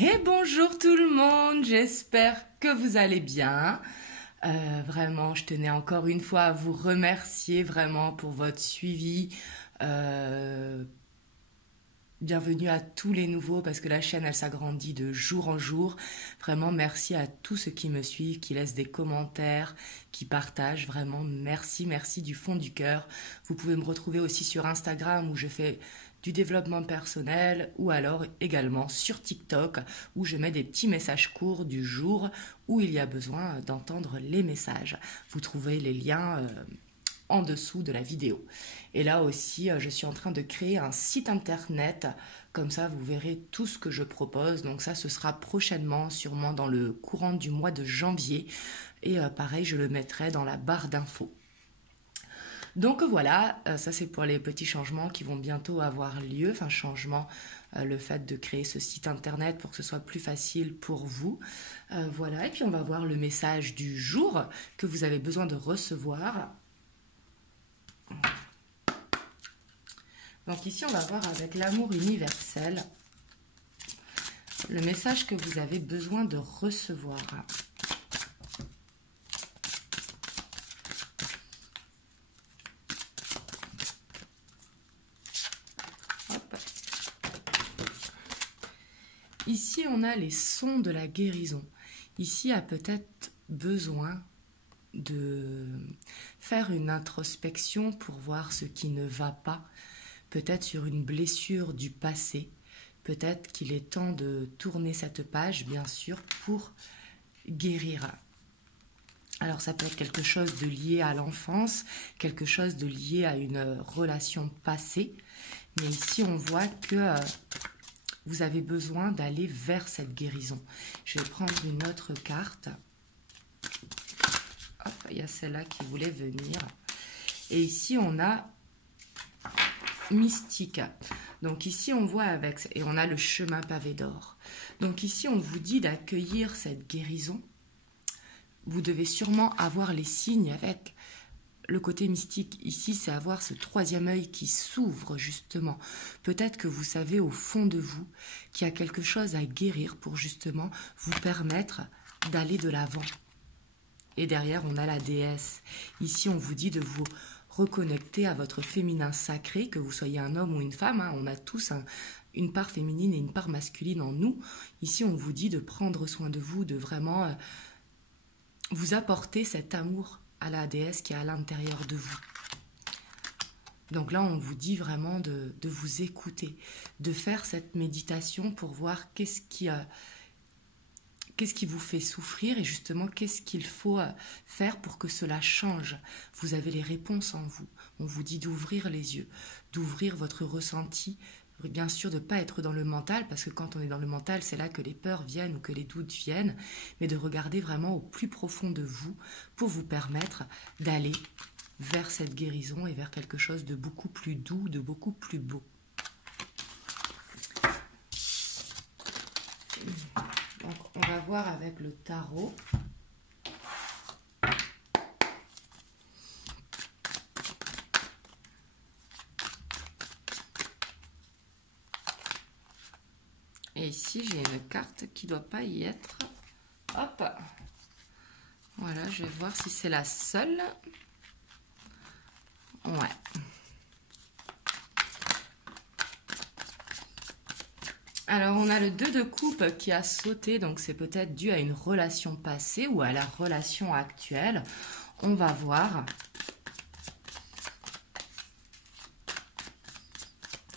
Et bonjour tout le monde, j'espère que vous allez bien. Vraiment, je tenais encore une fois à vous remercier vraiment pour votre suivi. Euh, Bienvenue à tous les nouveaux parce que la chaîne elle s'agrandit de jour en jour. Vraiment merci à tous ceux qui me suivent, qui laissent des commentaires, qui partagent. Vraiment merci, merci du fond du cœur. Vous pouvez me retrouver aussi sur Instagram où je fais du développement personnel ou alors également sur TikTok où je mets des petits messages courts du jour où il y a besoin d'entendre les messages. Vous trouvez les liens en dessous de la vidéo. Et là aussi, je suis en train de créer un site internet. Comme ça, vous verrez tout ce que je propose. Donc ça, ce sera prochainement, sûrement dans le courant du mois de janvier. Et pareil, je le mettrai dans la barre d'infos. Donc voilà, ça c'est pour les petits changements qui vont bientôt avoir lieu. Enfin, changement, le fait de créer ce site internet pour que ce soit plus facile pour vous. Voilà, et puis on va voir le message du jour que vous avez besoin de recevoir. Donc ici, on va voir avec l'amour universel le message que vous avez besoin de recevoir. Hop. Ici, on a les sons de la guérison. Ici, a peut-être besoin de faire une introspection pour voir ce qui ne va pas, peut-être sur une blessure du passé. Peut-être qu'il est temps de tourner cette page, bien sûr, pour guérir. Alors ça peut être quelque chose de lié à l'enfance, quelque chose de lié à une relation passée. Mais ici, on voit que vous avez besoin d'aller vers cette guérison. Je vais prendre une autre carte. Hop, il y a celle-là qui voulait venir. Et ici, on a mystique. Donc ici, on voit avec, et on a le chemin pavé d'or. Donc ici, on vous dit d'accueillir cette guérison. Vous devez sûrement avoir les signes avec le côté mystique. Ici, c'est avoir ce troisième œil qui s'ouvre justement. Peut-être que vous savez au fond de vous qu'il y a quelque chose à guérir pour justement vous permettre d'aller de l'avant. Et derrière, on a la déesse. Ici, on vous dit de vous reconnecter à votre féminin sacré, que vous soyez un homme ou une femme. On a tous une part féminine et une part masculine en nous. Ici, on vous dit de prendre soin de vous, de vraiment vous apporter cet amour à la déesse qui est à l'intérieur de vous. Donc là, on vous dit vraiment de vous écouter, de faire cette méditation pour voir qu'est-ce qui vous fait souffrir et justement qu'est-ce qu'il faut faire pour que cela change. Vous avez les réponses en vous. On vous dit d'ouvrir les yeux, d'ouvrir votre ressenti. Bien sûr, de ne pas être dans le mental, parce que quand on est dans le mental, c'est là que les peurs viennent ou que les doutes viennent, mais de regarder vraiment au plus profond de vous pour vous permettre d'aller vers cette guérison et vers quelque chose de beaucoup plus doux, de beaucoup plus beau. Donc, on va voir avec le tarot. Et ici, j'ai une carte qui ne doit pas y être. Hop. Voilà, je vais voir si c'est la seule. Ouais. Alors, on a le 2 de coupe qui a sauté, donc c'est peut-être dû à une relation passée ou à la relation actuelle. On va voir.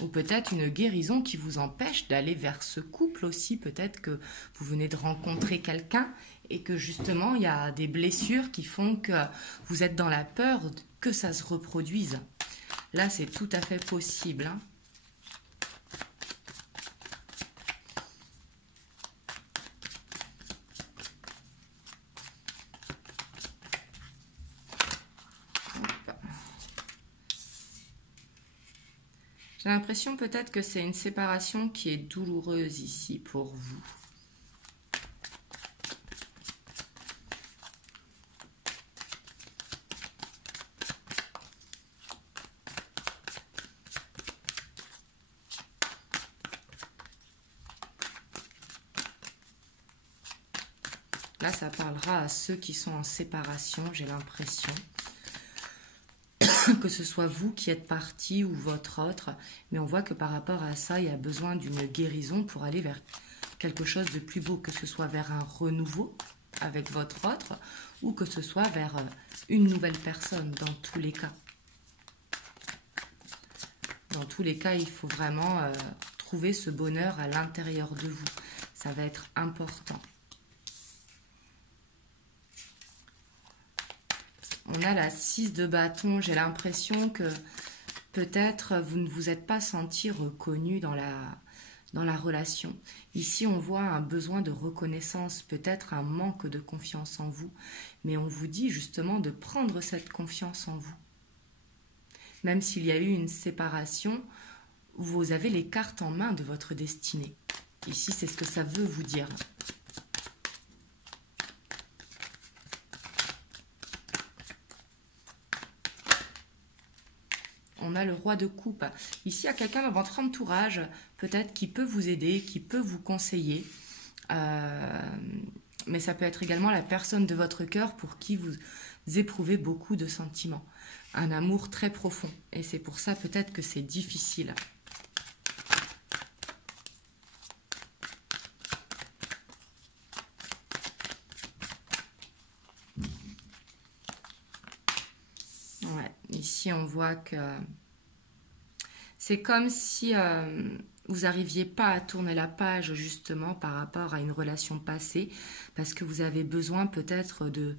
Ou peut-être une guérison qui vous empêche d'aller vers ce couple aussi. Peut-être que vous venez de rencontrer quelqu'un et que justement, il y a des blessures qui font que vous êtes dans la peur que ça se reproduise. Là, c'est tout à fait possible, hein. J'ai l'impression peut-être que c'est une séparation qui est douloureuse ici pour vous. Là, ça parlera à ceux qui sont en séparation, j'ai l'impression. Que ce soit vous qui êtes parti ou votre autre. Mais on voit que par rapport à ça, il y a besoin d'une guérison pour aller vers quelque chose de plus beau. Que ce soit vers un renouveau avec votre autre ou que ce soit vers une nouvelle personne dans tous les cas. Dans tous les cas, il faut vraiment trouver ce bonheur à l'intérieur de vous. Ça va être important. On a la 6 de bâton. J'ai l'impression que peut-être vous ne vous êtes pas senti reconnu dans la relation. Ici, on voit un besoin de reconnaissance, peut-être un manque de confiance en vous. Mais on vous dit justement de prendre cette confiance en vous. Même s'il y a eu une séparation, vous avez les cartes en main de votre destinée. Ici, c'est ce que ça veut vous dire. On a le roi de coupe. Ici, il y a quelqu'un dans votre entourage, peut-être, qui peut vous aider, qui peut vous conseiller. Mais ça peut être également la personne de votre cœur pour qui vous éprouvez beaucoup de sentiments. Un amour très profond. Et c'est pour ça peut-être que c'est difficile. Ouais, ici, on voit que c'est comme si vous n'arriviez pas à tourner la page justement par rapport à une relation passée parce que vous avez besoin peut-être de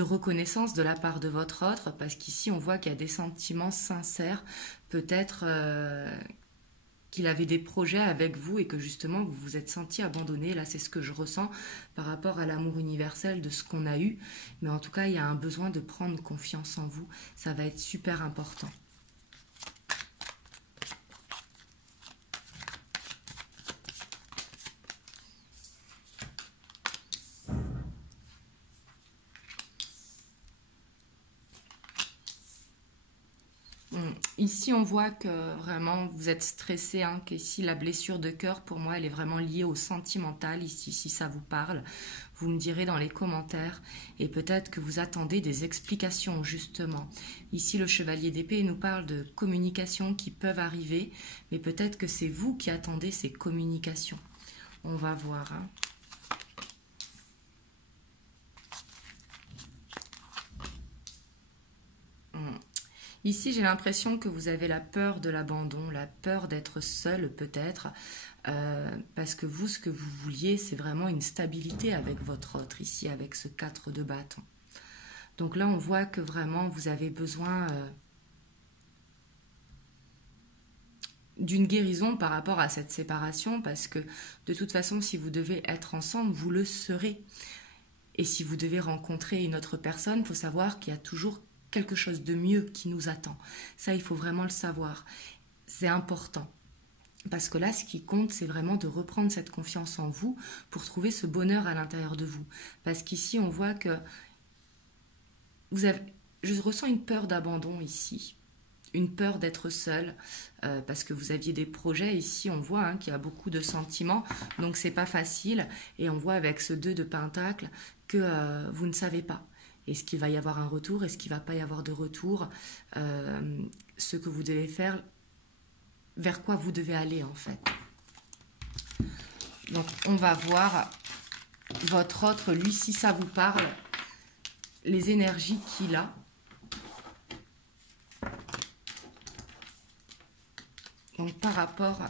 reconnaissance de la part de votre autre parce qu'ici, on voit qu'il y a des sentiments sincères, peut-être qu'il avait des projets avec vous et que justement vous vous êtes senti abandonné. Là, c'est ce que je ressens par rapport à l'amour universel de ce qu'on a eu. Mais en tout cas, il y a un besoin de prendre confiance en vous. Ça va être super important. Ici, on voit que vraiment vous êtes stressé, hein, qu'ici la blessure de cœur, pour moi, elle est vraiment liée au sentimental. Ici, si ça vous parle, vous me direz dans les commentaires. Et peut-être que vous attendez des explications, justement. Ici, le chevalier d'épée nous parle de communications qui peuvent arriver, mais peut-être que c'est vous qui attendez ces communications. On va voir, hein. Ici, j'ai l'impression que vous avez la peur de l'abandon, la peur d'être seul peut-être, parce que vous, ce que vous vouliez, c'est vraiment une stabilité avec votre autre, ici, avec ce 4 de bâton. Donc là, on voit que vraiment, vous avez besoin d'une guérison par rapport à cette séparation, parce que de toute façon, si vous devez être ensemble, vous le serez. Et si vous devez rencontrer une autre personne, il faut savoir qu'il y a toujours quelque chose de mieux qui nous attend. Ça, il faut vraiment le savoir. C'est important. Parce que là, ce qui compte, c'est vraiment de reprendre cette confiance en vous pour trouver ce bonheur à l'intérieur de vous. Parce qu'ici, on voit que je ressens une peur d'abandon ici. Une peur d'être seul, parce que vous aviez des projets. Ici, on voit hein, qu'il y a beaucoup de sentiments, donc c'est pas facile. Et on voit avec ce 2 de pentacle que vous ne savez pas. Est-ce qu'il va y avoir un retour? Est-ce qu'il ne va pas y avoir de retour? Ce que vous devez faire, vers quoi vous devez aller en fait. Donc on va voir votre autre, lui, si ça vous parle, les énergies qu'il a. Donc par rapport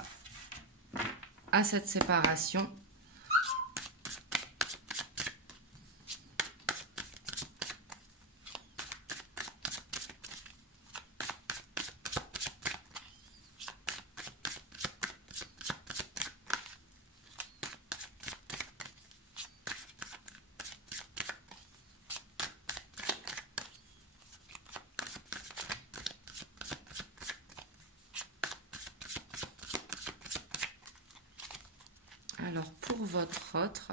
à cette séparation. Alors, pour votre autre,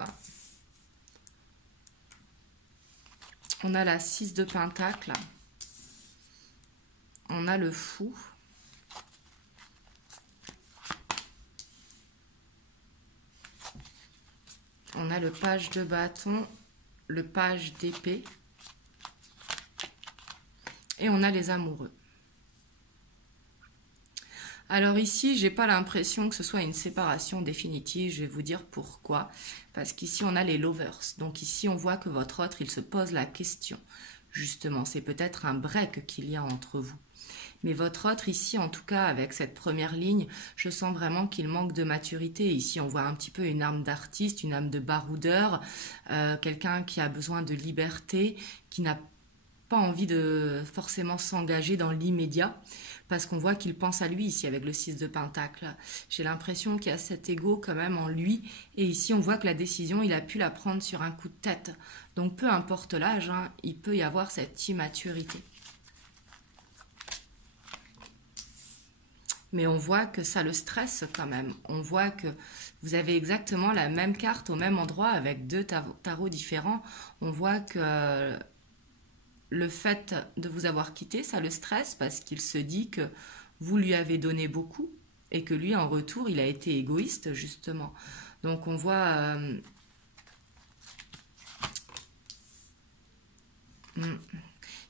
on a la 6 de pentacle, on a le fou, On a le page de bâton, le page d'épée. Et on a les amoureux. Alors ici, j'ai pas l'impression que ce soit une séparation définitive. Je vais vous dire pourquoi. Parce qu'ici, on a les lovers. Donc ici, on voit que votre autre, il se pose la question. Justement, c'est peut-être un break qu'il y a entre vous. Mais votre autre ici, en tout cas, avec cette première ligne, je sens vraiment qu'il manque de maturité. Ici, on voit un petit peu une âme d'artiste, une âme de baroudeur, quelqu'un qui a besoin de liberté, qui n'a pas envie de forcément s'engager dans l'immédiat, parce qu'on voit qu'il pense à lui ici avec le 6 de Pentacle. J'ai l'impression qu'il y a cet ego quand même en lui, et ici on voit que la décision, il a pu la prendre sur un coup de tête. Donc peu importe l'âge, hein, il peut y avoir cette immaturité. Mais on voit que ça le stresse quand même. On voit que vous avez exactement la même carte au même endroit avec deux tarots différents. On voit que le fait de vous avoir quitté, ça le stresse parce qu'il se dit que vous lui avez donné beaucoup et que lui, en retour, il a été égoïste, justement. Donc on voit...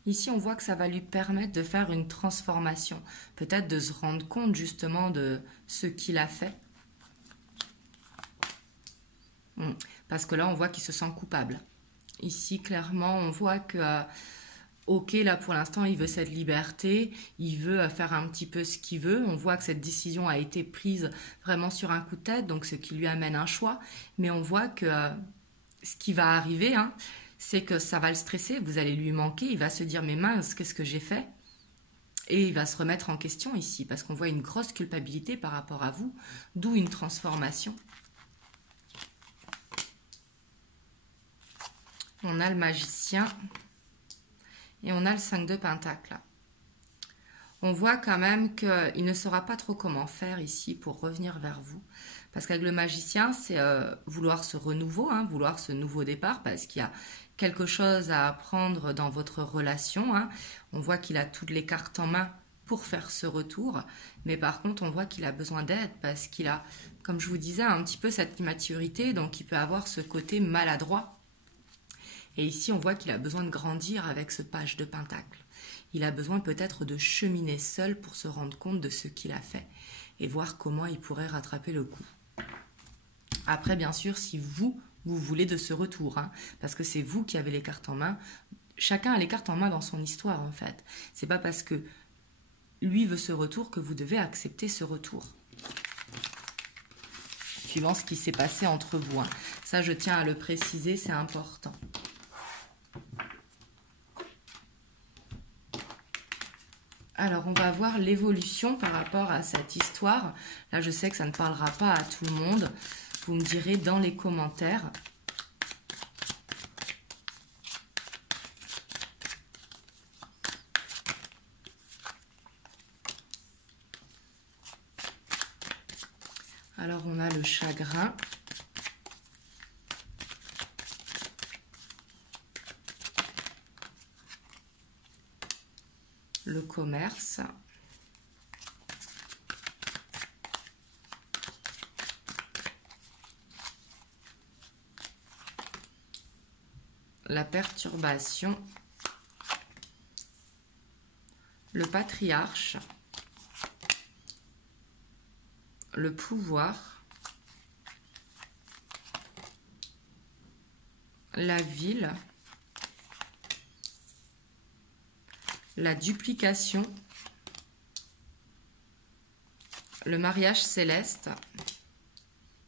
Ici, on voit que ça va lui permettre de faire une transformation, peut-être de se rendre compte justement de ce qu'il a fait. Parce que là, on voit qu'il se sent coupable. Ici, clairement, on voit que, ok, là pour l'instant, il veut cette liberté, il veut faire un petit peu ce qu'il veut. On voit que cette décision a été prise vraiment sur un coup de tête, donc ce qui lui amène un choix. Mais on voit que ce qui va arriver, hein, c'est que ça va le stresser, vous allez lui manquer, il va se dire mais mince, qu'est-ce que j'ai fait? Et il va se remettre en question ici, parce qu'on voit une grosse culpabilité par rapport à vous, d'où une transformation. On a le magicien et on a le 5 de Pentacle. On voit quand même qu'il ne saura pas trop comment faire ici pour revenir vers vous. Parce qu'avec le magicien, c'est vouloir ce renouveau, hein, vouloir ce nouveau départ, parce qu'il y a quelque chose à apprendre dans votre relation. Hein. On voit qu'il a toutes les cartes en main pour faire ce retour. Mais par contre, on voit qu'il a besoin d'aide parce qu'il a, comme je vous disais, un petit peu cette immaturité. Donc, il peut avoir ce côté maladroit. Et ici, on voit qu'il a besoin de grandir avec ce page de Pentacle. Il a besoin peut-être de cheminer seul pour se rendre compte de ce qu'il a fait et voir comment il pourrait rattraper le coup. Après, bien sûr, si vous voulez de ce retour, hein, parce que c'est vous qui avez les cartes en main. Chacun a les cartes en main dans son histoire, en fait. C'est pas parce que lui veut ce retour que vous devez accepter ce retour. Suivant ce qui s'est passé entre vous. Hein. Ça, je tiens à le préciser, c'est important. Alors, on va voir l'évolution par rapport à cette histoire. Là, je sais que ça ne parlera pas à tout le monde. Vous me direz dans les commentaires. Alors, on a le chagrin. Le commerce. La perturbation. Le patriarche. Le pouvoir. La ville. La duplication. Le mariage céleste.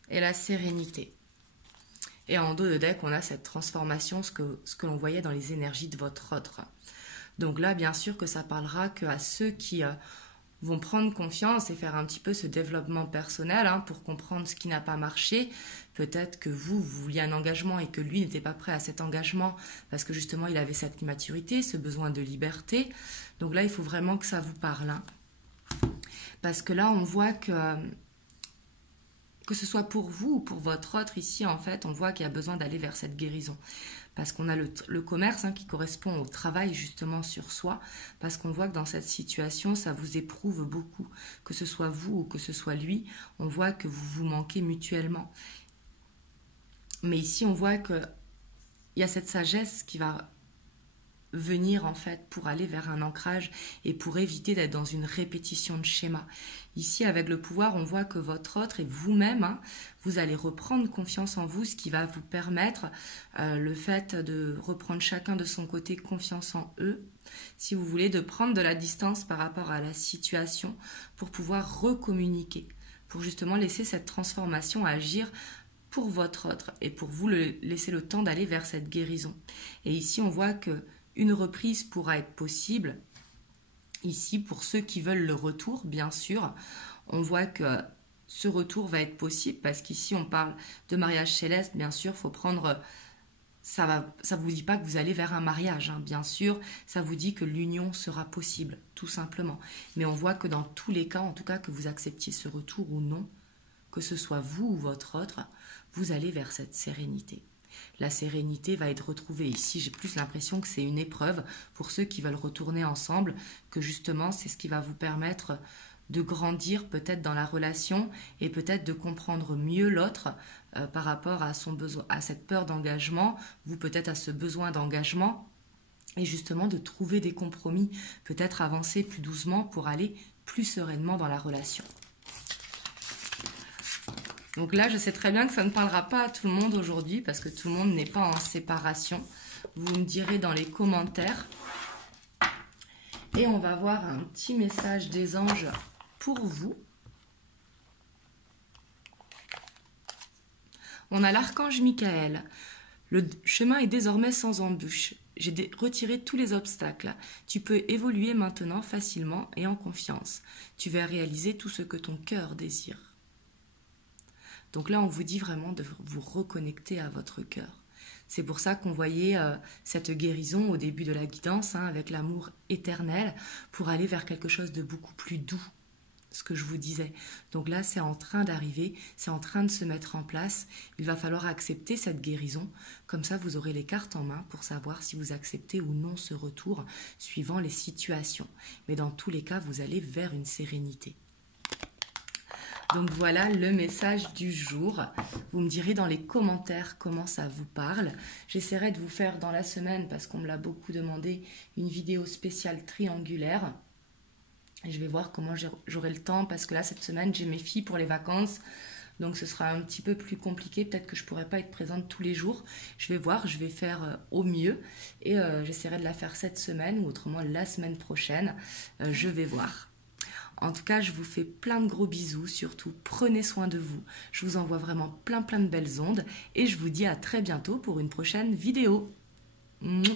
Et la sérénité. Et en dos de deck, on a cette transformation, ce que l'on voyait dans les énergies de votre autre. Donc là, bien sûr que ça parlera qu'à ceux qui vont prendre confiance et faire un petit peu ce développement personnel hein, pour comprendre ce qui n'a pas marché. Peut-être que vous vouliez un engagement et que lui n'était pas prêt à cet engagement parce que justement, il avait cette immaturité, ce besoin de liberté. Donc là, il faut vraiment que ça vous parle. Hein. Parce que là, on voit que ce soit pour vous ou pour votre autre ici, en fait, on voit qu'il y a besoin d'aller vers cette guérison. Parce qu'on a le commerce hein, qui correspond au travail justement sur soi, parce qu'on voit que dans cette situation, ça vous éprouve beaucoup. Que ce soit vous ou que ce soit lui, on voit que vous vous manquez mutuellement. Mais ici, on voit qu'il y a cette sagesse qui va venir en fait pour aller vers un ancrage et pour éviter d'être dans une répétition de schéma. Ici, avec le pouvoir, on voit que votre autre et vous-même, hein, vous allez reprendre confiance en vous, ce qui va vous permettre le fait de reprendre chacun de son côté confiance en eux, si vous voulez, de prendre de la distance par rapport à la situation pour pouvoir recommuniquer, pour justement laisser cette transformation agir pour votre autre et pour vous laisser le temps d'aller vers cette guérison. Et ici, on voit que une reprise pourra être possible. Ici, pour ceux qui veulent le retour, bien sûr, on voit que ce retour va être possible parce qu'ici, on parle de mariage céleste. Bien sûr, il faut prendre... Ça vous dit pas que vous allez vers un mariage, hein. Bien sûr, ça vous dit que l'union sera possible, tout simplement. Mais on voit que dans tous les cas, en tout cas, que vous acceptiez ce retour ou non, que ce soit vous ou votre autre, vous allez vers cette sérénité. La sérénité va être retrouvée ici. J'ai plus l'impression que c'est une épreuve pour ceux qui veulent retourner ensemble, que justement c'est ce qui va vous permettre de grandir peut-être dans la relation et peut-être de comprendre mieux l'autre par rapport à son besoin, à cette peur d'engagement, vous peut-être à ce besoin d'engagement, et justement de trouver des compromis, peut-être avancer plus doucement pour aller plus sereinement dans la relation. Donc là, je sais très bien que ça ne parlera pas à tout le monde aujourd'hui parce que tout le monde n'est pas en séparation. Vous me direz dans les commentaires. Et on va voir un petit message des anges pour vous. On a l'archange Michael. Le chemin est désormais sans embûche. J'ai retiré tous les obstacles. Tu peux évoluer maintenant facilement et en confiance. Tu vas réaliser tout ce que ton cœur désire. Donc là, on vous dit vraiment de vous reconnecter à votre cœur. C'est pour ça qu'on voyait cette guérison au début de la guidance, hein, avec l'amour éternel, pour aller vers quelque chose de beaucoup plus doux, ce que je vous disais. Donc là, c'est en train d'arriver, c'est en train de se mettre en place. Il va falloir accepter cette guérison. Comme ça, vous aurez les cartes en main pour savoir si vous acceptez ou non ce retour, suivant les situations. Mais dans tous les cas, vous allez vers une sérénité. Donc voilà le message du jour. Vous me direz dans les commentaires comment ça vous parle. J'essaierai de vous faire dans la semaine, parce qu'on me l'a beaucoup demandé, une vidéo spéciale triangulaire. Et je vais voir comment j'aurai le temps, parce que là, cette semaine, j'ai mes filles pour les vacances. Donc ce sera un petit peu plus compliqué. Peut-être que je ne pourrai pas être présente tous les jours. Je vais voir, je vais faire au mieux. Et j'essaierai de la faire cette semaine, ou autrement la semaine prochaine. Je vais voir. En tout cas, je vous fais plein de gros bisous, surtout prenez soin de vous. Je vous envoie vraiment plein de belles ondes et je vous dis à très bientôt pour une prochaine vidéo. Mouah.